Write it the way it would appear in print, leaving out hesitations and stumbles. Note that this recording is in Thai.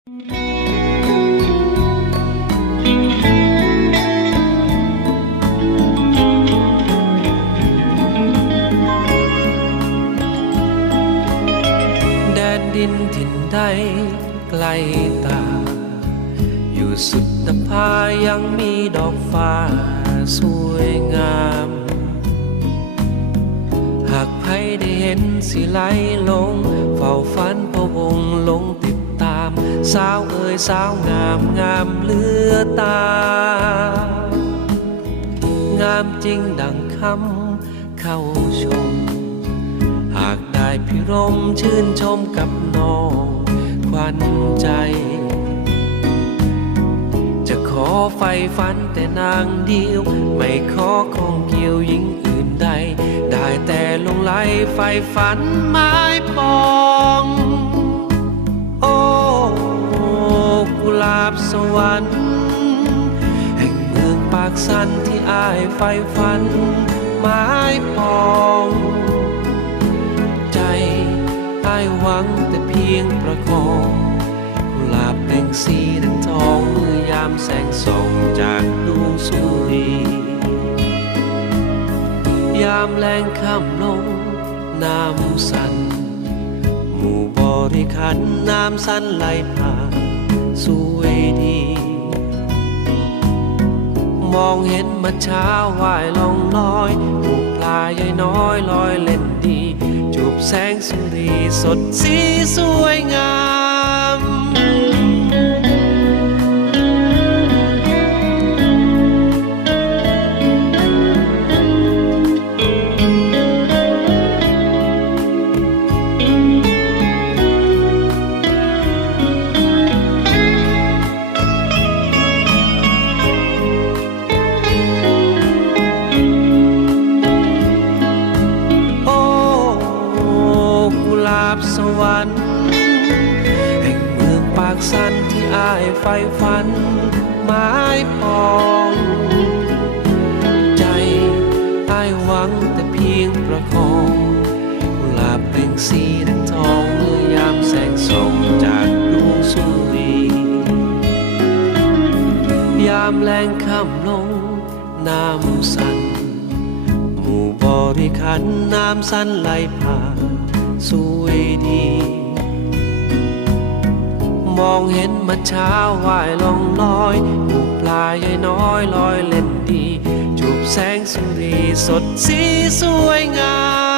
แดนดินถิ่นใดไกลตาอยู่สุดนภายังมีดอกฟ้าสวยงามหากใครได้เห็นสิไหลลงเฝ้าฝันพะวงลงติดตามสาวเอ๋ยสาวงามงามเหลือตางามจริงดังคำเข้าชมหากได้พิรมชื่นชมกับน้องขวัญใจจะขอไฟฝันแต่นางเดียวไม่ขอของเกี่ยวหญิงอื่นใดได้แต่ลงไหลไฟฝันไม้ปองโอ้กุหลาบสวรรค์แห่งเมืองปากสันที่อ้ายไฟฝันไม้ปองใจอ้ายหวังแต่เพียงประคองกุหลาบเปล่งสีดังทองเมื่อยามแสงส่องจากดวงสุรียามแรงค่ำลงน้ำสันหมู่บริขันน้ำสันไหลผ่านสวยดีมองเห็นมัจฉาว่ายล่องลอยผูกปลาใหญ่น้อยลอยเล่นดีจูบแสงสุรีสดสีสวยงามสวรรค์แห่งเมืองปากสันที่อ้ายไฟฝันไม้ปองใจอ้ายหวังแต่เพียงประคองกุหลาบเปล่งสีดังทองเมื่อยามแสงส่องจากดวงสุรียามแรงค่ำลงน้ำสันหมู่บริขันน้ำสันไหลผ่านสวยดีมองเห็นมัจฉาว่ายล่องลอยผูกปลาใหญ่น้อยลอยเล่นดีจูบแสงสุรีสดสีสวยงาม